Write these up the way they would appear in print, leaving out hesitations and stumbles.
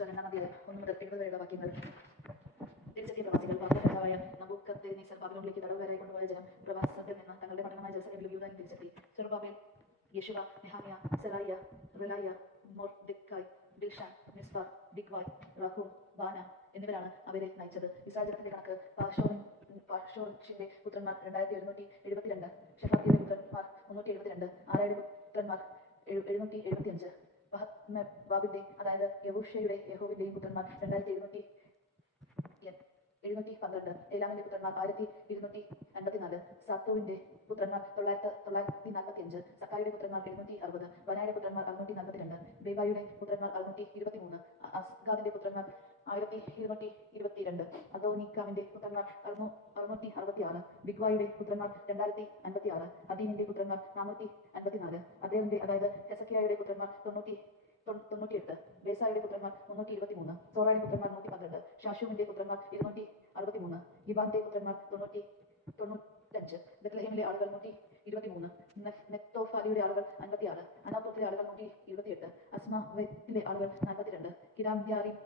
രണ്ടാമധ്യായം 1 മുതൽ 70 വരെയുള്ള വാക്യങ്ങൾ. തിരിച്ചെത്തിയ പ്രവാസികൾ പാർശ്വരാജാവായ നബൂക്കദ്നേസർ ബാബിലോണിലേക്ക് തടവുകാരായി കൊണ്ടുപോയ ജനം പ്രവാസത്തിൽ നിന്ന് തങ്ങളുടെ പട്ടണമായ ജെറുസലേമിലും യൂദായിലും തിരിച്ചെത്തി. സെറുബ്ബാബേൽ, യെശുവ, നെഹമ്യ, സെറായ, റിലായ, മൊർദെഖായ്, ബിൽഷാൻ, മിസ്പാർ, ബിഗ്വായ്, റഹൂം, ബാന എന്നിവരാണ് അവരെ നയിച്ചത്. ഇസ്രായേൽ ജനത്തിന്റെ കണക്ക്. പാർഷോറിന്റെ പുത്രന്മാർ 2772, ഷെഫാത്തിയുടെ പുത്രന്മാർ 372, ആരായുടെ പുത്രന്മാർ 775, ബാബിന്റെ അതായത് യഹൂഷയുടെ യഹോവിന്റെയും പുത്രന്മാർ 2712, ഏലാമിന്റെ പുത്രന്മാർ 1254, സാത്തോവിന്റെ പുത്രന്മാർ 945, സക്കായുടെ പുത്രന്മാർ 760, വനായുടെ പുത്രന്മാർ 642, ബേബായുടെ പുത്രന്മാർ 623, അസ്ഗാദിന്റെ പുത്രന്മാർ 1222, അദോനിക്കാമിന്റെ പുത്രന്മാർ 666, ബിഗ്വായുടെ പുത്രന്മാർ 2056, അദീമിന്റെ പുത്രന്മാർ 454, അതേറിന്റെ അതായത് ഹെസക്കിയായുടെ പുത്രന്മാർ 98, ബേസായുടെ പുത്രന്മാർ 323, സോറയുടെ പുത്രന്മാർ 112, ഷാഷൂമിന്റെ പുത്രന്മാർ 263, ഗിബാന്റെ പുത്രന്മാർ 95, ബെത്ലഹേമിലെ ആളുകൾ 123, നെത്തോഫാലിയുടെ ആളുകൾ 56, അനാത്തോത്തിലെ ആളുകൾ 128, അസ്മാവെത്തിലെ ആളുകൾ 42, കിരാമ്യാരീം,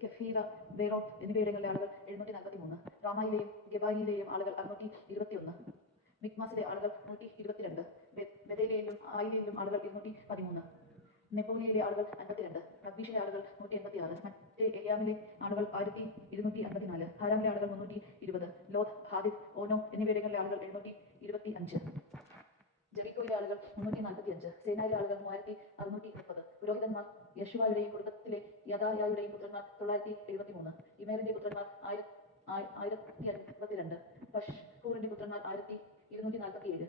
കെഫീറ, ബേറോത്ത് എന്നിവയിടങ്ങളിലെ ആളുകൾ 743, റാമായിലെയും ഗെബായിലെയും ആളുകൾ 621, മിക്മാസിലെ ആളുകൾ 122, ബെഥേലിലും ആയിലെയും ആളുകൾ 213, നെപ്പോലിയയിലെ ആളുകൾ 52, റബ്ബീഷിലെ ആളുകൾ 186, മറ്റേ എലിയാമിലെ ആളുകൾ 1254, ഹാരാമിലെ ആളുകൾ 320, ലോദ്, ഹാദിദ്, ഓനോ എന്നിവയിടങ്ങളിലെ ആളുകൾ 725, ജെറിക്കോയിലെ ആളുകൾ 345, സേനായിലെ ആളുകൾ 3630. പുരോഹിതന്മാർ യെശുവയുടെയും കുടുംബത്തിലെ യദായായുടെയും പുത്രന്മാർ 973, ഇമേറിന്റെ പുത്രന്മാർ 1052, പഷ്ഹൂറിന്റെ പുത്രന്മാർ 1247,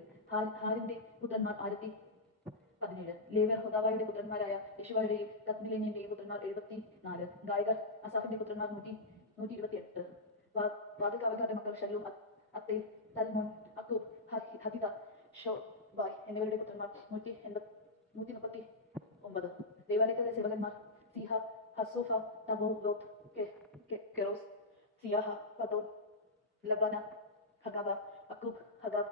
ഹാരിന്റെ പുത്രന്മാർ 1017, ലേവ്യർ ഹോദാവയുടെ പുത്രന്മാരായ യെശുവയുടെയും കദ്മിലേന്റെയും പുത്രന്മാർ 74, ഗായകർ അസാഫിന്റെ പുത്രന്മാർ 128, വാതിൽകാവൽക്കാരുടെ മക്കൾ ഷല്ലൂം, അത്തേൽ, തൽമോൻ, അക്കൂബ്, ഹതിത, ഷോബായ് എന്നിവരുടെ പുത്രന്മാർ 139. ദൈവാലയത്തിലെ സേവകന്മാർ സീഹ, ഹസോഫ, തബോലോത്ത്, Keros, സിയാഹ, പദോൻ, ലബന, ഹഗാബ, Aqub, ഹഗാബ്,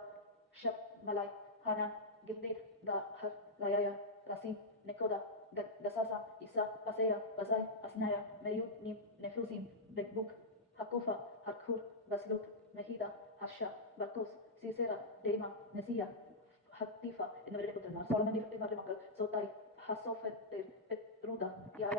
ഷബ്മലായ്, ഹാനാൻ, ഗിദ്ദേർ, Dhahar, റയായ, regime, നെക്കോദ, ഗസാസ, Isa, പസയ, പസായ്, അസ്നായ, മെയൂദ്, Neem, നെഫ്രൂസീം, ബെഗ്ബുക്, ഹക്കൂഫ, ഹർഖൂർ, ബസ്ലൂത്ത്, മെഹീദ, Harsh, ബർക്കോസ്, സീസെറ, ഡേമ, നെസിയ, ഹത്തീഫ എന്നിവരുടെ പുത്രന്മാർ. സോളമന്റെ ഭൃത്യന്മാരുടെ മക്കൾ സോത്തായ്, ഹസോഫെത്തേൽ, പെത്രൂദ, യാര,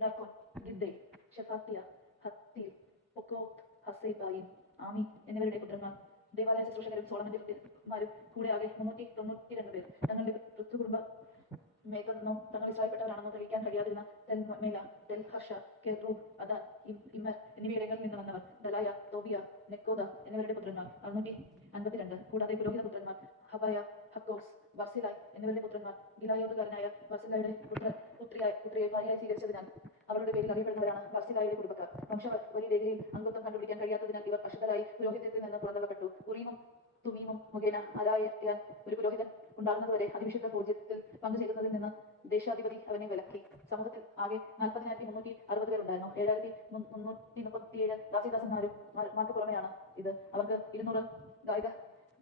നർക്കോൻ, ഗിദ്ദേ, ഷെഫാത്തിയ, ഹത്തീൽ, പൊക്കോത്ത്, ഹസേബായിം, ആമി എന്നിവരുടെ പുത്രന്മാർ. ദേവാലയ ശുശ്രൂഷകരും സോളമന്റെ ഭൃത്യന്മാരും കൂടെ ആകെ 392 പേർ. തങ്ങളുടെ ഋതുകുടുംബ മേഘമെന്നോ തങ്ങൾ ഇസ്രായേൽപ്പെട്ടവരാണെന്നോ തെളിയിക്കാൻ കഴിയാതിരുന്ന തെൽമേല, തെൽഹർഷ, കെറൂബ്, അദാൻ, ഇമ്മർ എന്നിവയിടങ്ങളിൽ നിന്ന് വന്നവർ. ദലായ, തോബിയ, നെക്കോദ എന്നിവരുടെ പുത്രന്മാർ 652. കൂടാതെ പുരോഹിത പുത്രന്മാർ ഹബയ, ഹക്കോസ്, ബർസിലായ് എന്നിവരുടെ പുത്രന്മാർ. ഗിലായോതുകാരനായ ബർസിലായുടെ പുത്രിയെ ഭാര്യയായി സ്വീകരിച്ചതിനാൽ അവരുടെ പേരിൽ അറിയപ്പെടുന്നവരാണ് ബർസിലായുടെ കുടുംബക്കാർ. വംശവലി രേഖയിൽ അംഗത്വം കണ്ടുപിടിക്കാൻ കഴിയാത്തതിനാൽ ഇവർ അശുദ്ധരായി പുരോഹിതത്തിൽ നിന്ന് പുറന്തള്ളപ്പെട്ടു. ഉറീമും തുമീമും മുഖേന ആരായാൻ ഒരു പുരോഹിതൻ ഉണ്ടാകുന്നതുവരെ അതിവിശുദ്ധ പൂജ്യത്തിൽ പങ്കുചേരുന്നതിൽ നിന്ന് ദേശാധിപതി അവനെ വിലക്കി. സമൂഹത്തിൽ ആകെ 40,360 പേർ ഉണ്ടായിരുന്നു. 7,337 ദാസിദാസന്മാർക്ക് പുറമെയാണ് ഇത്. അവർക്ക് 200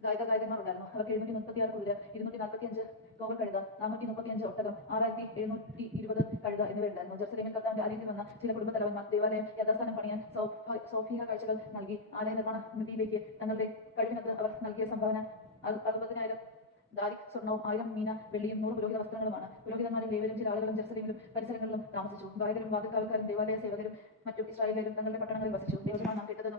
ഗായകന്മാർ ഉണ്ടായിരുന്നു. അവർക്ക് 736 കുതിര, 245 കോവൽ കഴുത, 435 ഒട്ടകം, 6,720 കഴുത എന്നിവയുണ്ടായിരുന്നു. ജെറുസലേമിൽ കർത്താവിന്റെ ആലയത്തിൽ വന്ന ചില കുടുംബ തലവന്മാർ ദേവാലയം യഥാസ്ഥാനം പണിയാൻ സോഫിയ കാഴ്ചകൾ നൽകി. ആലയ നിർമ്മാണ നിധിയിലേക്ക് തങ്ങളുടെ കഴിവിനൊത്ത് അവർ നൽകിയ സംഭാവന 60,000 ദാരിക് സ്വർണവും 1000 മീന വെള്ളിയും 100 പുരോഹിത വസ്ത്രങ്ങളുമാണ്. പുരോഹിതന്മാരും ലേവ്യരും ചില ആളുകളും ജെറുസലേമിലും പരിസരങ്ങളിലും താമസിച്ചു. ഗായകരും വാതിൽകാവൽക്കാരും ദേവാലയ സേവകരും മറ്റും ഇസ്രായേലിലും തങ്ങളുടെ പട്ടണങ്ങളിൽ വസിച്ചു. ദൈവജനമാണ് നാം കേട്ടതെന്നും